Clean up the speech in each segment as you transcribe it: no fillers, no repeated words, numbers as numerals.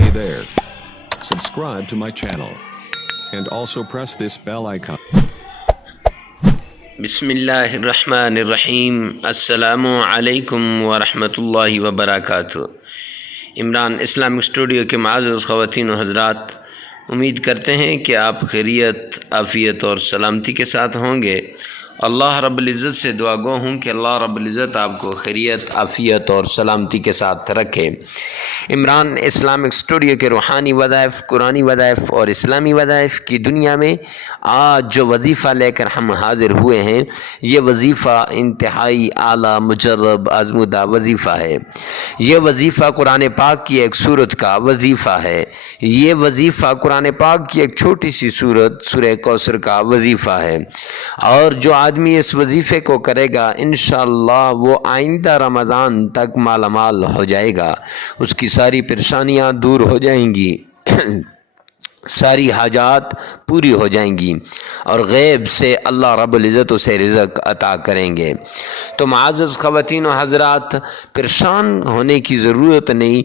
Hey there. Subscribe to my channel. And also press this bell icon. بسم اللہ الرحمن الرحیم. السلام علیکم ورحمۃ اللہ وبرکاتہ. عمران اسلامک اسٹوڈیو کے معزز خواتین و حضرات، امید کرتے ہیں کہ آپ خیریت، عافیت اور سلامتی کے ساتھ ہوں گے. اللہ رب العزت سے دعا گو ہوں کہ اللہ رب العزت آپ کو خیریت، عافیت اور سلامتی کے ساتھ رکھے. عمران اسلامک اسٹوڈیو کے روحانی وظائف، قرآنی وظائف اور اسلامی وظائف کی دنیا میں آج جو وظیفہ لے کر ہم حاضر ہوئے ہیں، یہ وظیفہ انتہائی اعلیٰ، مجرب، آزمودہ وظیفہ ہے. یہ وظیفہ قرآن پاک کی ایک سورت کا وظیفہ ہے. یہ وظیفہ قرآن پاک کی ایک چھوٹی سی سورت سورہ کوثر کا وظیفہ ہے. اور جو آدمی اس وظیفے کو کرے گا انشاءاللہ وہ آئندہ رمضان تک مالا مال ہو جائے گا. اس کی ساری پریشانیاں دور ہو جائیں گی، ساری حاجات پوری ہو جائیں گی، اور غیب سے اللہ رب العزت اسے رزق عطا کریں گے. تو معزز خواتین و حضرات، پریشان ہونے کی ضرورت نہیں.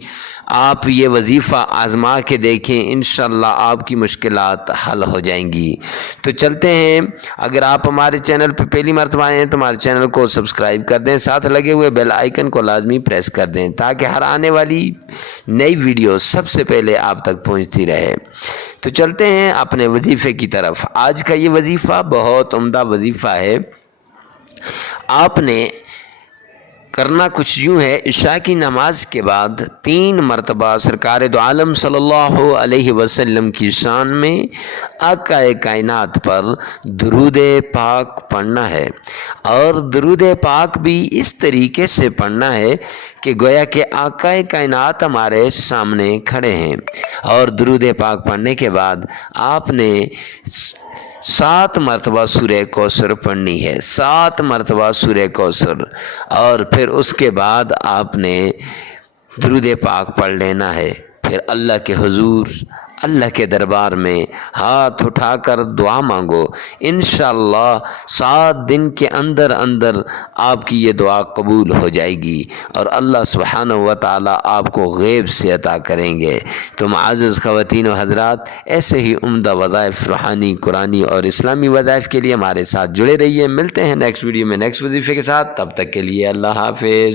آپ یہ وظیفہ آزما کے دیکھیں، انشاءاللہ آپ کی مشکلات حل ہو جائیں گی. تو چلتے ہیں. اگر آپ ہمارے چینل پہ پہلی مرتبہ آئے ہیں تو ہمارے چینل کو سبسکرائب کر دیں، ساتھ لگے ہوئے بیل آئیکن کو لازمی پریس کر دیں تاکہ ہر آنے والی نئی ویڈیو سب سے پہلے آپ تک پہنچتی رہے. تو چلتے ہیں اپنے وظیفے کی طرف. آج کا یہ وظیفہ بہت عمدہ وظیفہ ہے. آپ نے کرنا کچھ یوں ہے، عشاء کی نماز کے بعد 3 مرتبہ سرکار دو عالم صلی اللہ علیہ وسلم کی شان میں آقا کائنات پر درود پاک پڑھنا ہے. اور درود پاک بھی اس طریقے سے پڑھنا ہے کہ گویا کہ آقا کائنات ہمارے سامنے کھڑے ہیں. اور درود پاک پڑھنے کے بعد آپ نے 7 مرتبہ سورہ کوثر پڑھنی ہے، 7 مرتبہ سورہ کوثر. اور پھر اس کے بعد آپ نے درود پاک پڑھ لینا ہے. پھر اللہ کے حضور، اللہ کے دربار میں ہاتھ اٹھا کر دعا مانگو. انشاءاللہ 7 دن کے اندر اندر آپ کی یہ دعا قبول ہو جائے گی اور اللہ سبحانہ و تعالی آپ کو غیب سے عطا کریں گے. تو معزز خواتین و حضرات، ایسے ہی عمدہ وظائف، روحانی، قرآنی اور اسلامی وظائف کے لیے ہمارے ساتھ جڑے رہیے. ملتے ہیں نیکسٹ ویڈیو میں نیکسٹ وظیفے کے ساتھ. تب تک کے لیے اللہ حافظ.